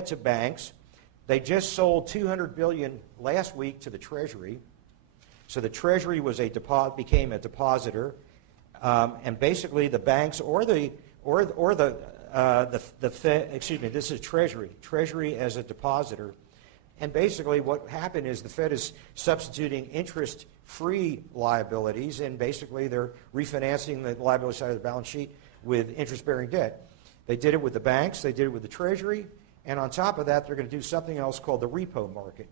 to banks. They just sold $200 billion last week to the Treasury. So the Treasury was became a depositor, and basically the banks or the Fed. Excuse me. This is Treasury as a depositor, and basically what happened is the Fed is substituting interest-free liabilities, and basically they're refinancing the liability side of the balance sheet with interest-bearing debt. They did it with the banks. They did it with the Treasury. And on top of that, they're going to do something else called the repo market.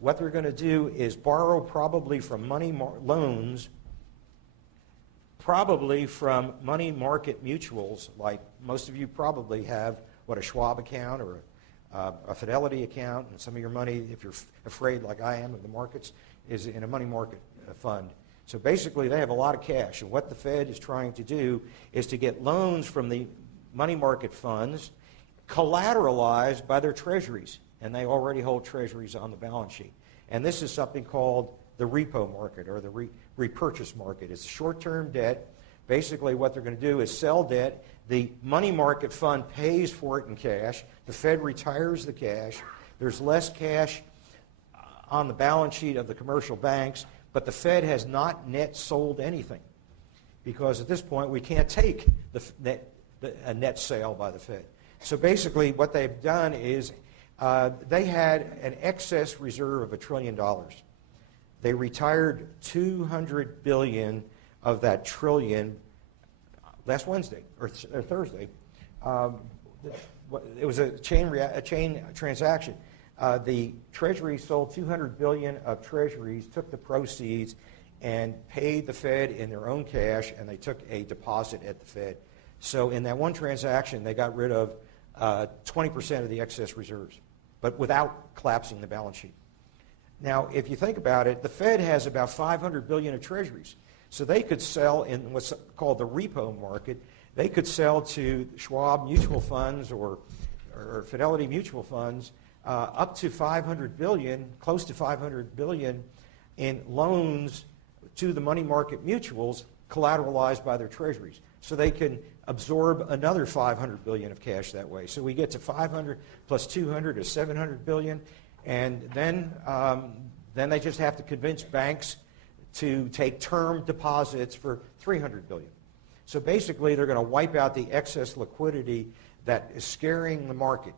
What they're going to do is borrow probably from loans, probably from money market mutuals, like most of you probably have, a Schwab account or a Fidelity account, and some of your money, if you're afraid like I am of the markets, is in a money market fund. So basically, they have a lot of cash, and what the Fed is trying to do is to get loans from the money market funds collateralized by their treasuries, and they already hold treasuries on the balance sheet. And this is something called the repo market or the repurchase market. It's short-term debt. Basically, what they're going to do is sell debt. The money market fund pays for it in cash. The Fed retires the cash. There's less cash on the balance sheet of the commercial banks, but the Fed has not net sold anything because at this point we can't take a net sale by the Fed. So basically what they've done is they had an excess reserve of $1 trillion. They retired $200 billion of that trillion last Wednesday or Thursday. It was a chain transaction. The Treasury sold $200 billion of treasuries, took the proceeds, and paid the Fed in their own cash, and they took a deposit at the Fed. So in that one transaction, they got rid of 20% of the excess reserves, but without collapsing the balance sheet. Now, if you think about it, the Fed has about $500 billion of treasuries. So they could sell in what's called the repo market. They could sell to Schwab mutual funds or Fidelity mutual funds up to $500 billion, close to $500 billion in loans to the money market mutuals collateralized by their treasuries. So they can absorb another $500 billion of cash that way. So we get to 500 plus 200 is 700 billion, and then they just have to convince banks to take term deposits for 300 billion. So basically, they're going to wipe out the excess liquidity that is scaring the market.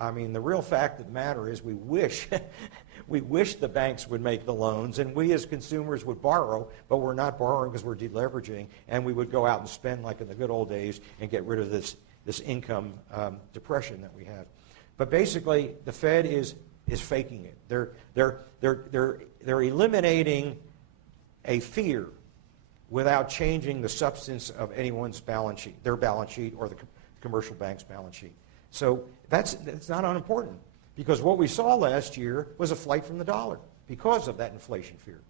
I mean, the real fact of the matter is we wish the banks would make the loans, and we as consumers would borrow, but we're not borrowing because we're deleveraging, and we would go out and spend like in the good old days and get rid of this income depression that we have. But basically, the Fed is faking it. They're eliminating a fear without changing the substance of anyone's balance sheet, their balance sheet or the commercial bank's balance sheet. So that's not unimportant, because what we saw last year was a flight from the dollar because of that inflation fear.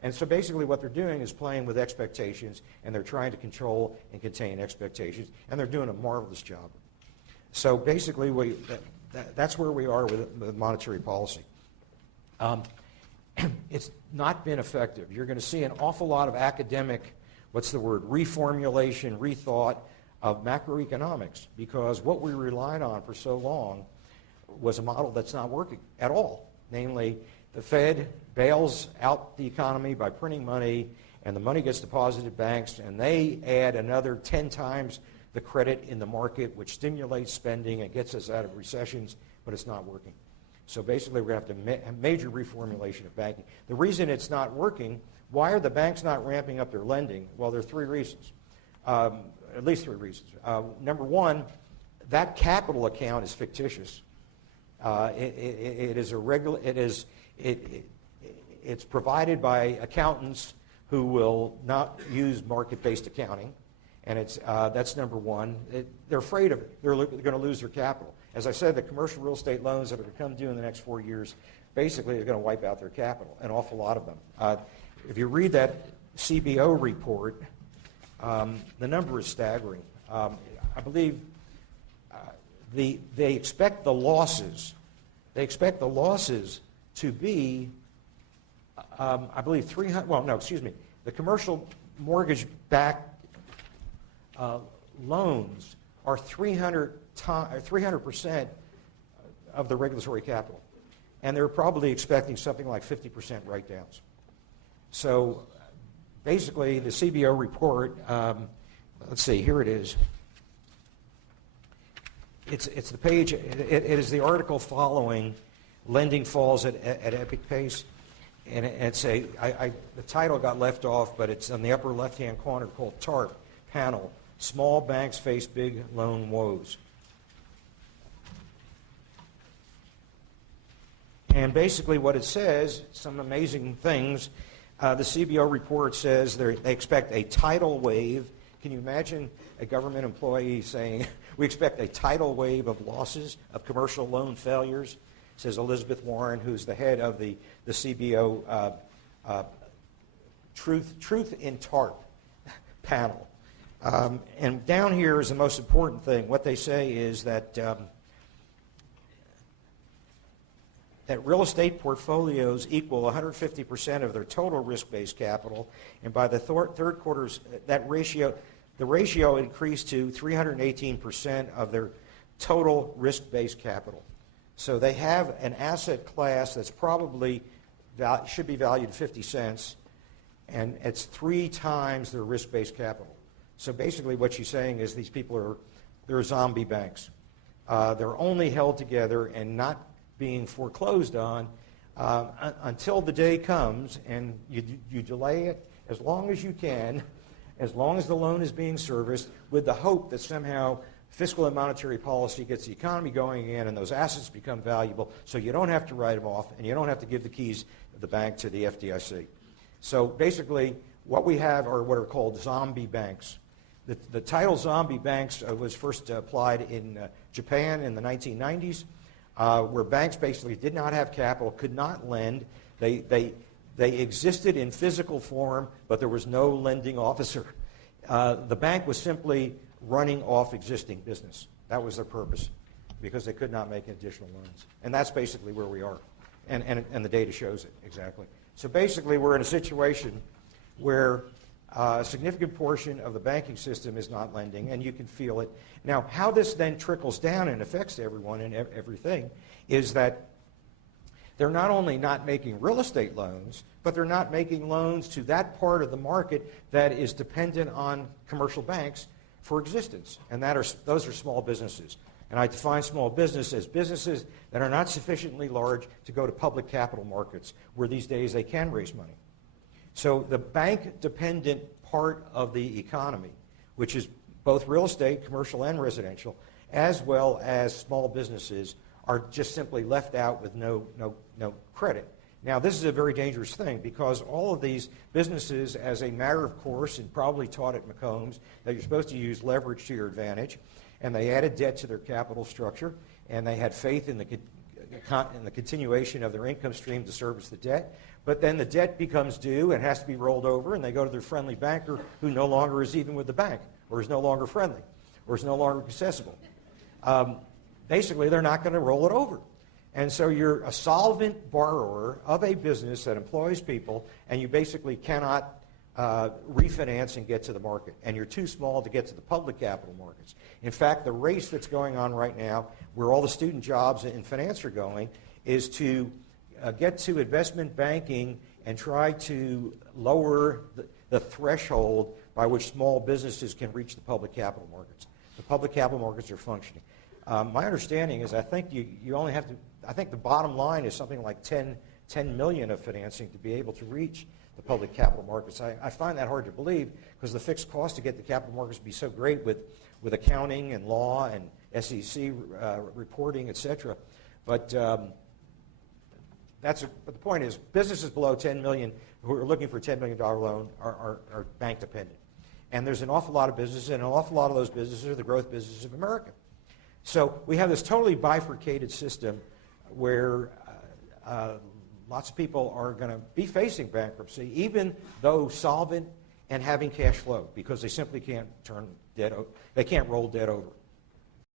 And so basically what they're doing is playing with expectations, and they're trying to control and contain expectations, and they're doing a marvelous job. So basically that's where we are with monetary policy. It's not been effective. You're going to see an awful lot of academic, reformulation, rethought of macroeconomics, because what we relied on for so long was a model that's not working at all. Namely, the Fed bails out the economy by printing money, and the money gets deposited in banks, and they add another 10 times the credit in the market, which stimulates spending and gets us out of recessions, but it's not working. So basically, we're going to have to have major reformulation of banking. The reason it's not working, why are the banks not ramping up their lending? Well, there are three reasons. At least three reasons. Number one, that capital account is fictitious. It's provided by accountants who will not use market-based accounting, and that's number one. They're afraid of it. They're going to lose their capital. As I said, the commercial real estate loans that are going to come due in the next 4 years, basically, are going to wipe out their capital, an awful lot of them. If you read that CBO report, the number is staggering. I believe they expect the losses. They expect the losses to be, I believe, 300. Well, no, excuse me. The commercial mortgage-backed loans are 300% of the regulatory capital. And they're probably expecting something like 50% write-downs. So basically, the CBO report, let's see, here it is. It's the page, it is the article following Lending Falls at Epic Pace. And the title got left off, but it's on the upper left-hand corner called TARP, panel, Small Banks Face Big Loan Woes. And basically what it says, some amazing things. The CBO report says they expect a tidal wave. Can you imagine a government employee saying, we expect a tidal wave of losses, of commercial loan failures, says Elizabeth Warren, who's the head of the CBO Truth in TARP panel. And down here is the most important thing. What they say is that that real estate portfolios equal 150% of their total risk-based capital, and by the third quarter's the ratio increased to 318% of their total risk-based capital. So they have an asset class that's probably should be valued at 50 cents, and it's 3 times their risk-based capital. So basically what she's saying is these people they're zombie banks. They're only held together and not being foreclosed on until the day comes, and you delay it as long as you can, as long as the loan is being serviced, with the hope that somehow fiscal and monetary policy gets the economy going again and those assets become valuable, so you don't have to write them off and you don't have to give the keys of the bank to the FDIC. So basically what we have are what are called zombie banks. The title zombie banks was first applied in Japan in the 1990s, where banks basically did not have capital, could not lend. They existed in physical form, but there was no lending officer. The bank was simply running off existing business. That was their purpose, because they could not make additional loans. And that's basically where we are. And the data shows it, exactly. So basically we're in a situation where a significant portion of the banking system is not lending, and you can feel it. Now, how this then trickles down and affects everyone and everything is that they're not only not making real estate loans, but they're not making loans to that part of the market that is dependent on commercial banks for existence, and those are small businesses. And I define small business as businesses that are not sufficiently large to go to public capital markets, where these days they can raise money. So the bank-dependent part of the economy, which is both real estate, commercial and residential, as well as small businesses, are just simply left out with no credit. Now, this is a very dangerous thing, because all of these businesses, as a matter of course, and probably taught at McCombs, that you're supposed to use leverage to your advantage, and they added debt to their capital structure, and they had faith in the continuation of their income stream to service the debt. But then the debt becomes due and has to be rolled over, and they go to their friendly banker, who no longer is even with the bank, or is no longer friendly, or is no longer accessible. Basically, they're not going to roll it over. And so you're a solvent borrower of a business that employs people, and you basically cannot refinance and get to the market. And you're too small to get to the public capital markets. In fact, the race that's going on right now, where all the student jobs in finance are going, is to get to investment banking and try to lower the threshold by which small businesses can reach the public capital markets. The public capital markets are functioning. My understanding is I think you only have to, I think the bottom line is something like 10 million of financing to be able to reach the public capital markets. I find that hard to believe, because the fixed cost to get the capital markets would be so great with accounting and law and SEC reporting, etc. But the point is, businesses below 10 million who are looking for a $10 million loan are bank dependent. And there's an awful lot of businesses, and an awful lot of those businesses are the growth businesses of America. So we have this totally bifurcated system where lots of people are going to be facing bankruptcy, even though solvent and having cash flow, because they simply can't turn debt. They can't roll debt over.